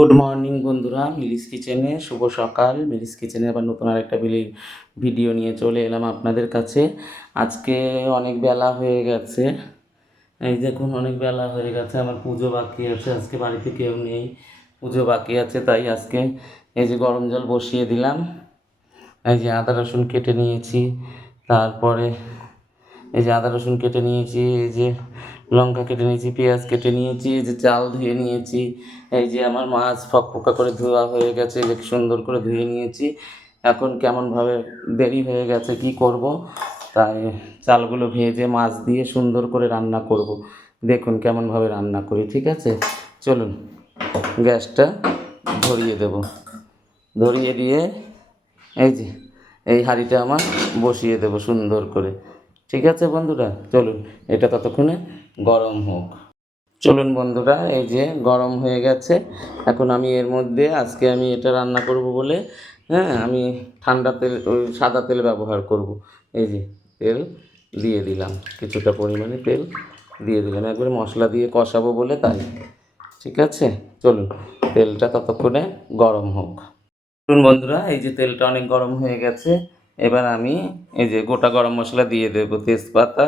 Good morning বন্ধুরা, মিলিস কিচেনে শুভ সকাল। মিলিস কিচেনে আবার নতুন আরেকটা ভিডিও নিয়ে চলে এলাম আপনাদের কাছে। আজকে অনেক বেলা হয়ে গেছে, এই দেখুন অনেক বেলা হয়ে গেছে। আমার পুজো বাকি আছে, আজকে বাড়িতে কেউ নেই, পুজো বাকি আছে। তাই আজকে এই যে গরম জল বসিয়ে দিলাম, এই যে আদা রসুন কেটে নিয়েছি, তারপরে এই যে আদা রসুন কেটে নিয়েছি, এই যে লঙ্কা কেটে নিয়েছি, পেঁয়াজ কেটে নিয়েছি, এই যে চাল ধুয়ে নিয়েছি, এই যে আমার মাছ ফকফকা করে ধোয়া হয়ে গেছে, যে সুন্দর করে ধুয়ে নিয়েছি। এখন কেমনভাবে দেরি হয়ে গেছে, কি করব, তাই চালগুলো ভেজে মাছ দিয়ে সুন্দর করে রান্না করব। দেখুন কেমনভাবে রান্না করি, ঠিক আছে? চলুন গ্যাসটা ধরিয়ে দেব, ধরিয়ে দিয়ে এই যে এই হাঁড়িটা আমার বসিয়ে দেব সুন্দর করে, ঠিক আছে বন্ধুরা? চলুন এটা ততক্ষণে গরম হোক। চলুন বন্ধুরা, এই যে গরম হয়ে গেছে। এখন আমি এর মধ্যে আজকে আমি এটা রান্না করব বলে, আমি ঠান্ডা তেল, ওই সাদা তেল ব্যবহার করব। এই যে তেল দিয়ে দিলাম, কিছুটা পরিমাণে তেল দিয়ে দিলাম, একবারে মশলা দিয়ে কষাবো বলে তাই, ঠিক আছে? চলুন তেলটা ততক্ষণে গরম হোক। চলুন বন্ধুরা, এই যে তেলটা অনেক গরম হয়ে গেছে। এবার আমি এই যে গোটা গরম মশলা দিয়ে দেবো, তেজপাতা,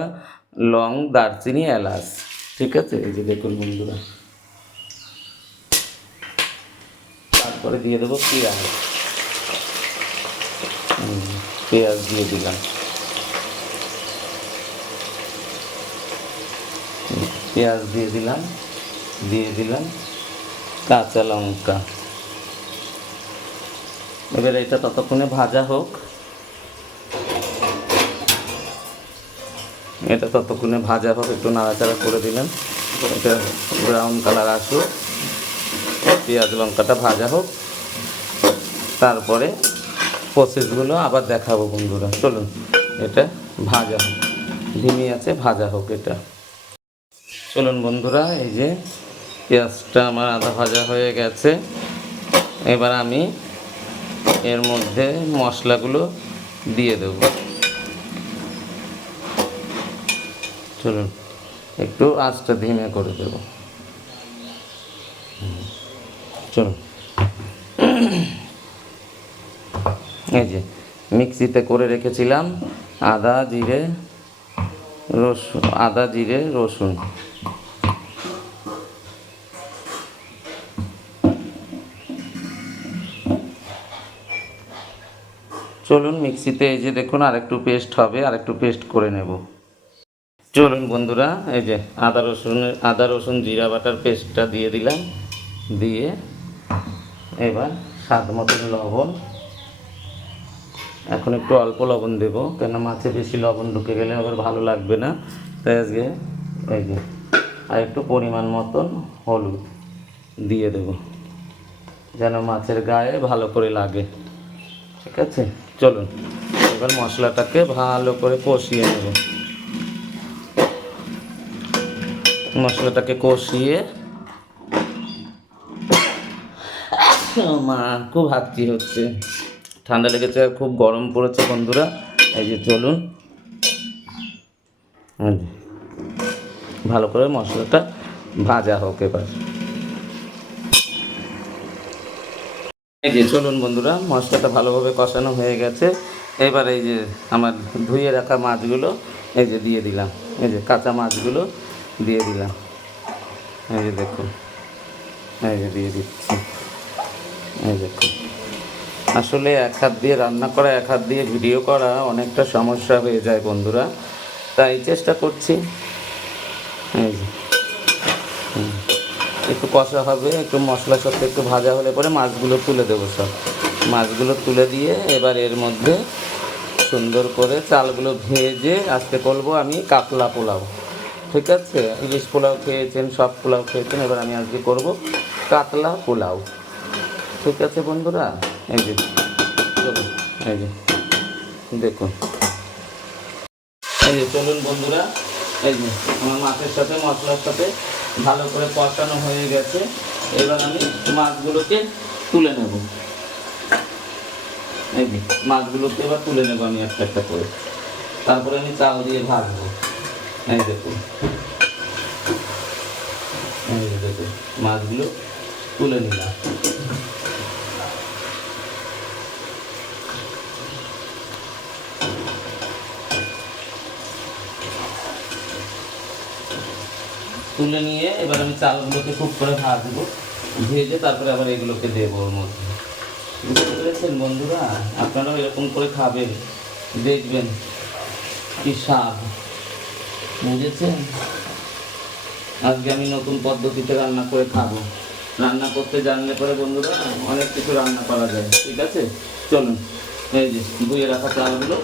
লং, দারচিনি, এলাচ, ঠিক আছে? এই যে দেখুন বন্ধুরা, তারপরে দিয়ে দেবো পেঁয়াজ, পেঁয়াজ দিয়ে দিলাম, পেঁয়াজ দিয়ে দিলাম কাঁচা লঙ্কা। এবার এটা ততক্ষণে ভাজা হোক, একটু নাড়াচাড়া করে দিলাম, এটা ব্রাউন কালার আসুক, পেঁয়াজ লঙ্কাটা ভাজা হোক, তারপরে প্রসেসগুলো আবার দেখাবো বন্ধুরা। চলুন এটা ভাজা হোক, ধিমি আছে ভাজা হোক এটা। চলুন বন্ধুরা, এই যে পেঁয়াজটা আমার আধা ভাজা হয়ে গেছে। এবার আমি এর মধ্যে মশলাগুলো দিয়ে দেব। চলুন একটু আঁচটা ধিমে করে দেব। চলুন এই যে মিক্সিতে করে রেখেছিলাম আদা জিরে রসুন, চলুন মিক্সিতে এই যে দেখুন আরেকটু পেস্ট হবে, আরেকটু পেস্ট করে নেব। চলুন বন্ধুরা, এই যে আদা রসুন জিরা বাটার পেস্টটা দিয়ে দিলাম, দিয়ে এবার স্বাদ মতন লবণ, এখন একটু অল্প লবণ দেব, কেন মাছে বেশি লবণ ঢুকে গেলে আবার ভালো লাগবে না। তাই আজকে এই যে আর একটু পরিমাণ মতন হলুদ দিয়ে দেব, যেন মাছের গায়ে ভালো করে লাগে, ঠিক আছে? চলুন এবার মশলাটাকে ভালো করে কষিয়ে নেব। মশলাটাকে কষিয়ে, মা খুব হাঁচি হচ্ছে, ঠান্ডা লেগেছে আর খুব গরম পড়েছে বন্ধুরা। এই যে চলুন ভালো করে মশলাটা ভাজা হোক এবার। এই যে চলুন বন্ধুরা, মশলাটা ভালোভাবে কষানো হয়ে গেছে। এবার এই যে আমার ধুয়ে রাখা মাছগুলো এই যে দিয়ে দিলাম, এই যে কাঁচা মাছগুলো দিয়ে দিলাম, এই যে দেখুন, এই যে দিয়ে দিচ্ছি, এই দেখুন। আসলে এক হাত দিয়ে রান্না করা, এক হাত দিয়ে ভিডিও করা অনেকটা সমস্যা হয়ে যায় বন্ধুরা, তাই চেষ্টা করছি। এই যে একটু কষা হবে, একটু মশলার সাথে একটু ভাজা হলে পরে মাছগুলো তুলে দেবো, সব মাছগুলো তুলে দিয়ে এবার এর মধ্যে সুন্দর করে চালগুলো ভেজে আজকে করবো আমি কাতলা পোলাও, ঠিক আছে? ইলিশ পোলাও খেয়েছেন, সব পোলাও খেয়েছেন, এবার আমি আজকে করব কাতলা পোলাও, ঠিক আছে বন্ধুরা? এই যে চলুন, এই যে দেখুন, এই যে চলুন বন্ধুরা, এই যে আমার মাছের সাথে মশলার সাথে ভালো করে কষানো হয়ে গেছে। এবার আমি মাছগুলোকে তুলে নেব, এই যে মাছগুলোকে এবার তুলে নেব আমি একটা একটা করে, তারপরে আমি চাল দিয়ে ভাজবো। এই দেখুন, এই যে দেখুন মাছগুলো তুলে নিলাম। তুলে নিয়ে এবার আমি চালগুলোকে খুব করে ভাজবো, ভেজে তারপরে আবার এগুলোকে দেবো ওর মধ্যে। বুঝতে পেরেছেন বন্ধুরা? আপনারাও এরকম করে খাবেন, দেখবেন কি স্বাদ। বুঝেছেন? আজকে আমি নতুন পদ্ধতিতে রান্না করে খাবো। রান্না করতে জানলে পরে বন্ধুরা অনেক কিছু রান্না করা যায়। ঠিক আছে, চলুন। এই যে ধুয়ে রাখা চালগুলো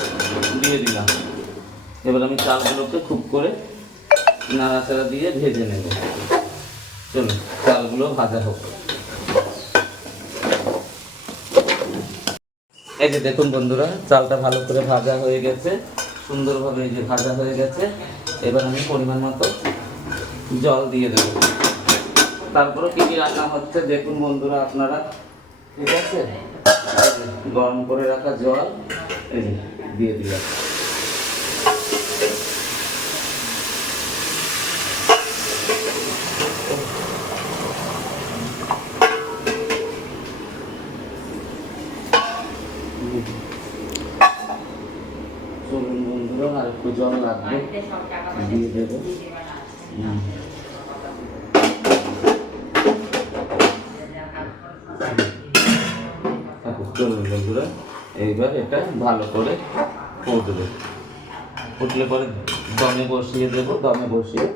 দিয়ে দিলাম। এবার আমি চালগুলোকে খুব করে নাড়াচাড়া দিয়ে ভেজে নেব। চলুন চালগুলো ভাজা হোক। এই যে দেখুন বন্ধুরা, চালটা ভালো করে ভাজা হয়ে গেছে, সুন্দরভাবে এই যে ভাজা হয়ে গেছে। এবার আমি পরিমাণ মতো জল দিয়ে দেবো। তারপরে কী কী রান্না হচ্ছে দেখুন বন্ধুরা আপনারা। ঠিক আছে, গরম করে রাখা জল এই যে দিয়ে দিলাম। চলুন বন্ধুরা, আর একটু জল লাগবে, দিয়ে দেবো। চলুন বন্ধুরা, এইবার এটা ভালো করে ফুটবে। ফুটলে পরে দমে বসিয়ে দেবো। দমে বসিয়ে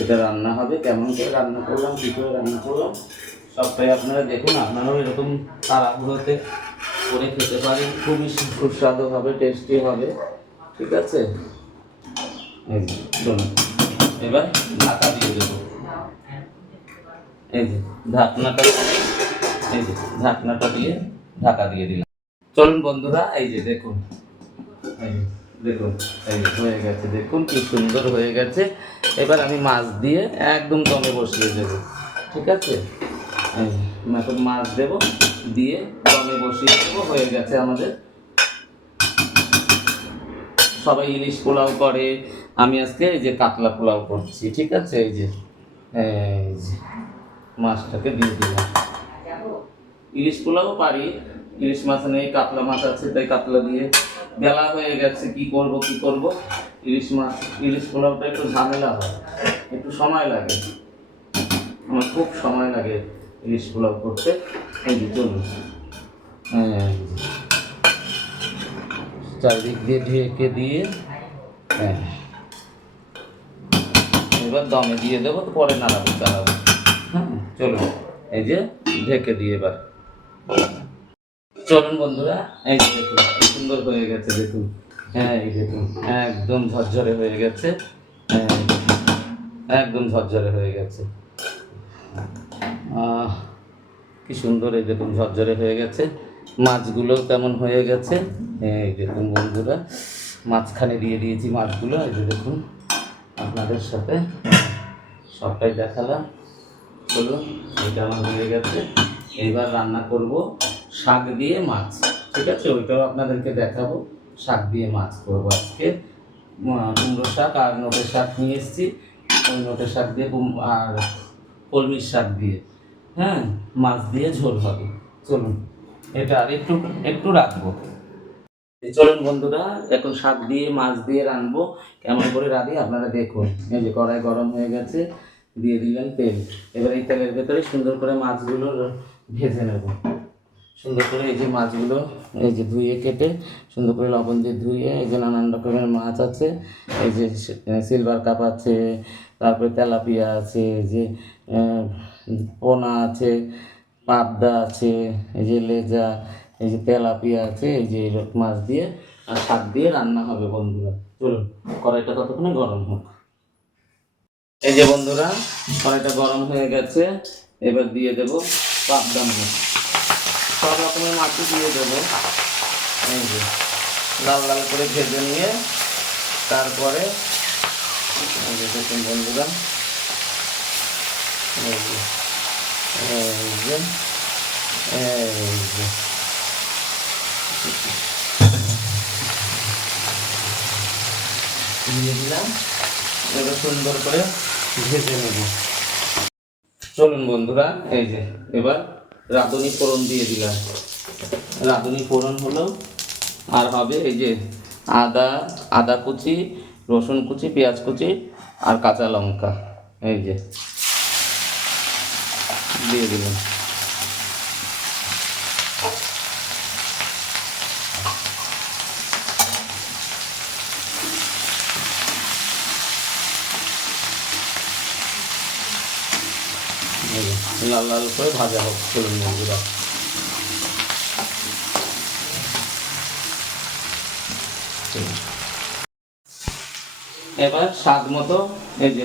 এটা রান্না হবে। কেমন করে রান্না করলাম, কী করে রান্না করলাম সবটাই আপনারা দেখুন। আপনারাও এরকম তাড়াহুড়োতে করে খেতে পারেন, খুবই সুস্বাদু হবে, টেস্টি হবে। ঠিক আছে, এই যে চলুন এবার ঢাকা দিয়ে দেবো। এই যে ঢাকনাটা, এই যে ঢাকনাটা দিয়ে ঢাকা দিয়ে দিলাম। চলুন বন্ধুরা, এই যে দেখুন, এই যে দেখুন, এই যে হয়ে গেছে, দেখুন কি সুন্দর হয়ে গেছে। এবার আমি মাছ দিয়ে একদম দমে বসিয়ে দেবো। ঠিক আছে, এই যে এখন মাছ দেবো, দিয়ে দমে বসিয়ে দেবো। হয়ে গেছে আমাদের। সবাই ইলিশ পোলাও করে, আমি আজকে এই যে কাতলা পোলাও করছি। ঠিক আছে, এই যে মাছটাকে দিয়ে দিলাম। ইলিশ পোলাও পারি, ইলিশ মাছ নেই, কাতলা মাছ আছে, তাই কাতলা দিয়ে। বেলা হয়ে গেছে, কি করব কি করব। ইলিশ মাছ, ইলিশ পোলাওটা একটু ঝামেলা হয়, একটু সময় লাগে, আমার খুব সময় লাগে ইলিশ পোলাও করতে। এই যে চলুন, চারিদিক দিয়ে ঢেকে দিয়ে এবার দমে দিয়ে দেবো, তো পরে নাড়াবো চালাবো। হ্যাঁ চলুন, এই যে ঢেকে দিয়ে এবার চলুন বন্ধুরা, এই যে দেখুন কি সুন্দর হয়ে গেছে। দেখুন, হ্যাঁ এই দেখুন একদম ঝরঝরে হয়ে গেছে। হ্যাঁ একদম ঝরঝরে হয়ে গেছে। কি সুন্দর, এই দেখুন ঝরঝরে হয়ে গেছে। মাছগুলো কেমন হয়ে গেছে, এই দেখুন বন্ধুরা, মাঝখানে দিয়ে দিয়েছি মাছগুলো। এই যে দেখুন, আপনাদের সাথে সবটাই দেখালাম। চলুন, এটা আমার হয়ে গেছে। এইবার রান্না করব শাক দিয়ে মাছ। ঠিক আছে, ওইটাও আপনাদেরকে দেখাবো। শাক দিয়ে মাছ করবো আজকে। কুমড়ো শাক আর নোটের শাক নিয়ে এসেছি। ওই নোটের শাক দিয়ে আর কলমির শাক দিয়ে, হ্যাঁ, মাছ দিয়ে ঝোল হবে। চলুন, এটা আর একটু একটু রাখবো। চলুন বন্ধুরা, এখন শাক দিয়ে মাছ দিয়ে রাঁধবো। কেমন করে রাঁধি আপনারা দেখুন। এই যে কড়াই গরম হয়ে গেছে, দিয়ে দিলেন তেল। এবার এই তেলের ভেতরে সুন্দর করে মাছগুলো ভেজে নেব। সুন্দর করে এই যে মাছগুলো এই যে ধুয়ে কেটে সুন্দর করে লবণ দিয়ে ধুয়ে, এই যে নানান রকমের মাছ আছে। এই যে সিলভার কাপ আছে, তারপরে তেলাপিয়া আছে, এই যে পোনা আছে, পাবদা আছে, এই যে লেজা, এই যে তেলাপিয়া আছে। এই যে মাছ দিয়ে আর শাক দিয়ে রান্না হবে বন্ধুরা। চলুন কড়াইটা ততক্ষণে গরম হোক। এই যে বন্ধুরা, কড়াইটা গরম হয়ে গেছে। এবার দিয়ে দেব পাবদা মাছ। সব রকমের মাছই দিয়ে দেবো। এই যে লাল লাল করে ভেজে নিয়ে তারপরে এই যে দেখুন বন্ধুরা, এই যে এই যে এই যে দিয়ে দিলাম। এবার সুন্দর করে ভেজে নেব। চলুন বন্ধুরা, এই যে এবার রাঁধুনি ফোড়ন দিয়ে দিলাম। রাঁধুনি ফোড়ন হলো, আর হবে এই যে আদা কুচি, রসুন কুচি, পেঁয়াজ কুচি আর কাঁচা লঙ্কা, এই যে দিয়ে দিলাম। লাল লাল করে ভাজা হোক। চলুন বন্ধুরা, এবার স্বাদ মতো এই যে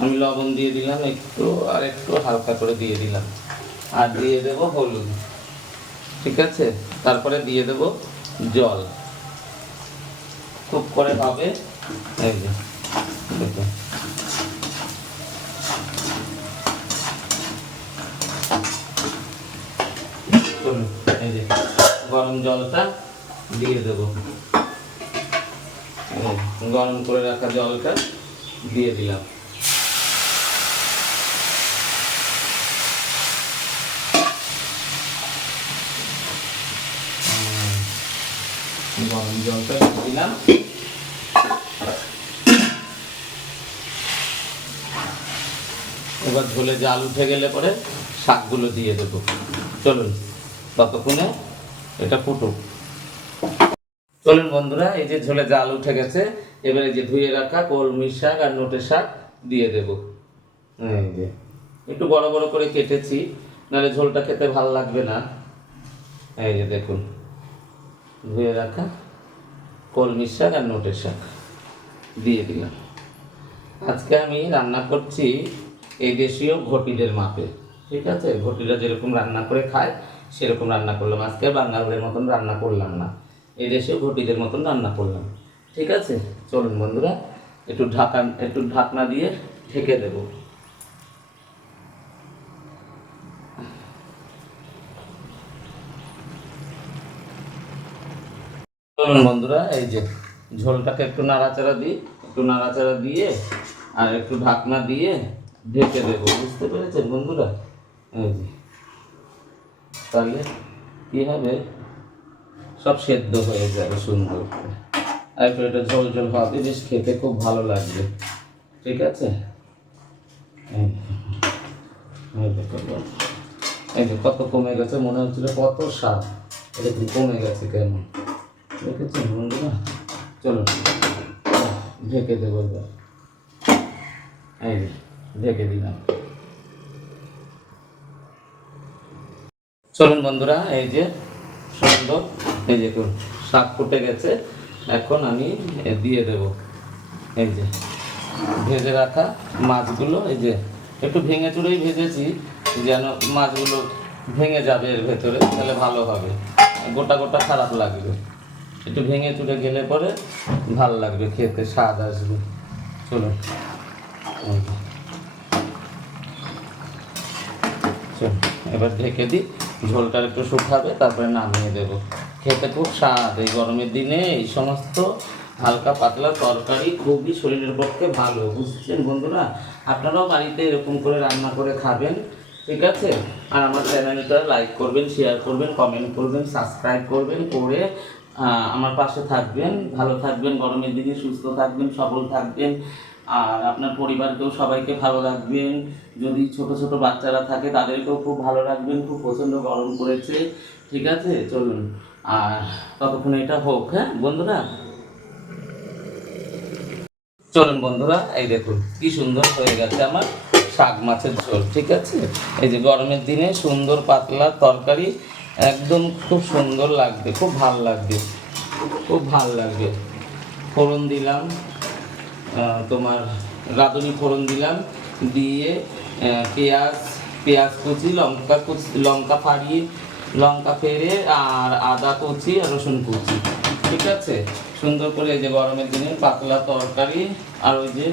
আমি লবণ দিয়ে দিলাম একটু, আর একটু হালকা করে দিয়ে দিলাম, আর দিয়ে দেব হলুদ। ঠিক আছে, তারপরে দিয়ে দেব জল, খুব করে হবে। এই যে দেখুন, এই যে গরম জলটা দিয়ে দেব। গরম করে রাখা জলটা দিয়ে দিলাম। গরম জলটা দিয়ে দিলাম। এবার ঝোলে জাল উঠে গেলে পরে শাকগুলো দিয়ে দেবো। চলুন ততক্ষণে এটা ফুটুক। চলুন বন্ধুরা, এই যে ঝোলে জাল উঠে গেছে, এবারে যে ধুয়ে রাখা কলমি শাক আর নোটের শাক দিয়ে দেব। এই যে একটু বড় বড় করে কেটেছি, নাহলে ঝোলটা খেতে ভালো লাগবে না। এই যে দেখুন, ধুয়ে রাখা কলমি শাক আর নোটের শাক দিয়ে দিলাম। আজকে আমি রান্না করছি এই দেশীয় ঘটিদের মাপে। ঠিক আছে, ঘটিরা যেরকম রান্না করে খায় সেরকম রান্না করলাম। আজকে বাঙালিদের মতন রান্না করলাম না, এই দেশেও ঘটিদের মতন রান্না করলাম। ঠিক আছে, চলুন বন্ধুরা, একটু ঢাকনা দিয়ে ঢেকে দেব। চলুন বন্ধুরা, এই যে ঝোলটাকে একটু নাড়াচাড়া দিয়ে আর একটু ঢাকনা দিয়ে ঢেকে দেবো। বুঝতে পেরেছেন বন্ধুরা? এই যে তাহলে কি হবে, সব সেদ্ধ হয়ে যাবে সুন্দর করে, আর একটু এটা ঝোল ঝোল হবে, বেশ খেতে খুব ভালো লাগবে। ঠিক আছে, এই যে কত কমে গেছে, মনে হচ্ছিল কত স্বাদ, এটা কমে গেছে কেমন, দেখেছেন বন্ধুরা? চলুন ঢেকে দেবো এবার। এই যে ঢেকে দিলাম। চলুন বন্ধুরা, এই যে সুন্দর, এই যে শাক ফুটে গেছে, এখন আমি দিয়ে দেব এই যে ভেজে রাখা মাছগুলো। এই যে একটু ভেঙে চুরেই ভেজেছি, যেন মাছগুলো ভেঙে যাবে এর ভেতরে, তাহলে ভালো হবে, গোটা গোটা খারাপ লাগবে। একটু ভেঙে চুরে গেলে পরে ভালো লাগবে খেতে, স্বাদ আসবে। চলুন এবার ঢেকে দিই, ঝোলটা একটু শুকাবে, তারপরে নামিয়ে দেব। খেতে খুব স্বাদ, এই গরমের দিনে এই সমস্ত হালকা পাতলা তরকারি খুবই শরীরের পক্ষে ভালো। বুঝছেন বন্ধুরা? আপনারাও বাড়িতে এরকম করে রান্না করে খাবেন। ঠিক আছে, আর আমার চ্যানেলটা লাইক করবেন, শেয়ার করবেন, কমেন্ট করবেন, সাবস্ক্রাইব করবেন, করে আমার পাশে থাকবেন। ভালো থাকবেন, গরমের দিনে সুস্থ থাকবেন, সবল থাকবেন, আর আপনার পরিবারকেও সবাইকে ভালো রাখবেন। যদি ছোট ছোট বাচ্চারা থাকে তাদেরকেও খুব ভালো রাখবেন, খুব প্রচণ্ড গরম পড়েছে। ঠিক আছে, চলুন, আর ততক্ষণ এটা হোক। হ্যাঁ বন্ধুরা, চলুন বন্ধুরা, এই দেখুন কি সুন্দর হয়ে গেছে আমার শাক মাছের ঝোল। ঠিক আছে, এই যে গরমের দিনে সুন্দর পাতলা তরকারি, একদম খুব সুন্দর লাগবে, খুব ভাল লাগবে, খুব ভাল লাগবে। ফোড়ন দিলাম, তোমার রাঁধুনি ফোড়ন দিলাম, দিয়ে পেঁয়াজ কুচি, লঙ্কা ফাড়িয়ে, লঙ্কা ফেড়ে, আর আদা কুচি আর রসুন কুচি। ঠিক আছে, সুন্দর করে এই যে গরমের দিনে পাতলা তরকারি, আর ওই যে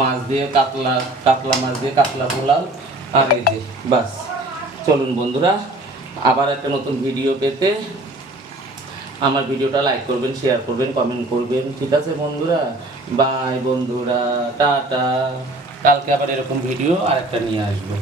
মাছ দিয়ে কাতলা মাছ দিয়ে কাতলা পোলাও, আর এই যে বাস। চলুন বন্ধুরা, আবার একটা নতুন ভিডিও পেতে আমার ভিডিওটা লাইক করবেন, শেয়ার করবেন, কমেন্ট করবেন। ঠিক আছে বন্ধুরা, বাই বন্ধুরা, টাটা। কালকে আবার এরকম ভিডিও আর একটা নিয়ে আসবো।